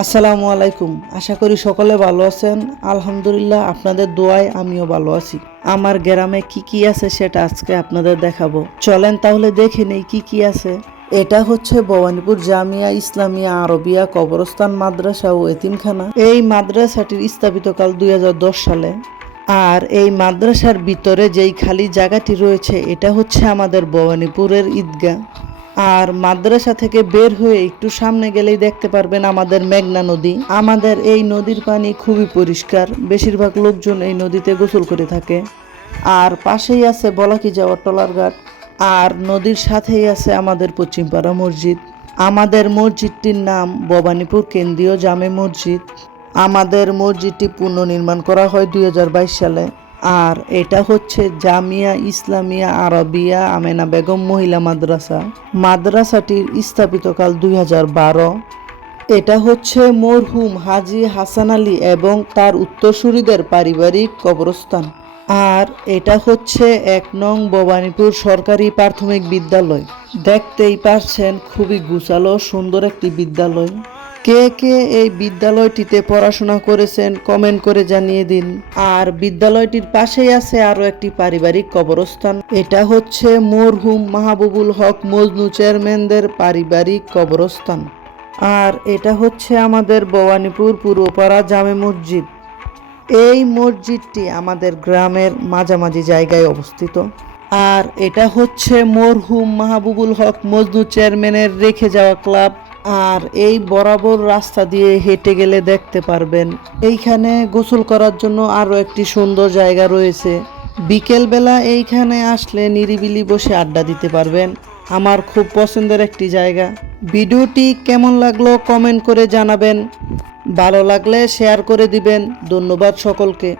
আসসালামু আলাইকুম। আশা করি সকলে ভালো আছেন। আলহামদুলিল্লাহ, আপনাদের দোয়ায় আমিও ভালো আছি। আমার গ্রামে কি কি আছে সেটা আজকে আপনাদের দেখাবো। চলেন তাহলে দেখে নেই কি কি আছে। এটা হচ্ছে ভবানীপুর জামিয়া ইসলামিয়া আরবিয়া কবরস্থান মাদ্রাসা ও এতিমখানা। এই মাদ্রাসাটির স্থাপিতকাল 2010 সালে। আর এই মাদ্রাসার ভিতরে যেই খালি জায়গাটি রয়েছে এটা হচ্ছে আমাদের ভবানীপুরের ঈদগাহ। আর মাদ্রাসা থেকে বের হয়ে একটু সামনে গেলেই দেখতে পারবেন আমাদের মেঘনা নদী। আমাদের এই নদীর পানি খুবই পরিষ্কার, বেশিরভাগ লোকজন এই নদীতে গোসল করে থাকে। আর পাশেই আছে বলাকি যাওয়ার টলার ঘাট। আর নদীর সাথেই আছে আমাদের পশ্চিমপাড়া মসজিদ। আমাদের মসজিদটির নাম ভবানীপুর কেন্দ্রীয় জামে মসজিদ। আমাদের মসজিদটি পুনর্নির্মাণ করা হয় 2022 সালে। আর এটা হচ্ছে জামিয়া ইসলামিয়া আরবিয়া আমেনা বেগম মহিলা মাদ্রাসা। মাদ্রাসাটির স্থাপিতকাল 2012। এটা হচ্ছে মরহুম হাজী হাসান আলী এবং তার উত্তরসূরিদের পারিবারিক কবরস্থান। আর এটা হচ্ছে 1 নং ভবানীপুর সরকারি প্রাথমিক বিদ্যালয়। দেখতেই পারছেন খুবই গুছালো সুন্দর একটি বিদ্যালয়। কে কে এই বিদ্যালয়টিতে পড়াশোনা করেছেন কমেন্ট করে জানিয়ে দিন। আর বিদ্যালয়টির পাশেই আছে আরো একটি পারিবারিক কবরস্থান। এটা হচ্ছে মরহুম মাহবুবুল হক মজনু চেয়ারম্যানদের পারিবারিক কবরস্থান। আর এটা হচ্ছে আমাদের ভবানীপুর পূর্বপাড়া জামে মসজিদ। এই মসজিদটি আমাদের গ্রামের মাঝামাঝি জায়গায় অবস্থিত। আর এটা হচ্ছে মরহুম মাহবুবুল হক মজনু চেয়ারম্যানের রেখে যাওয়া ক্লাব। আর এই বরাবর রাস্তা দিয়ে হেঁটে গেলে দেখতে পারবেন এইখানে গোসল করার জন্য আরো একটি সুন্দর জায়গা রয়েছে। বিকেলবেলা এইখানে আসলে নিরিবিলি বসে আড্ডা দিতে পারবেন। আমার খুব পছন্দের একটি জায়গা। ভিডিওটি কেমন লাগলো কমেন্ট করে জানাবেন। ভালো লাগলে শেয়ার করে দিবেন। ধন্যবাদ সকলকে।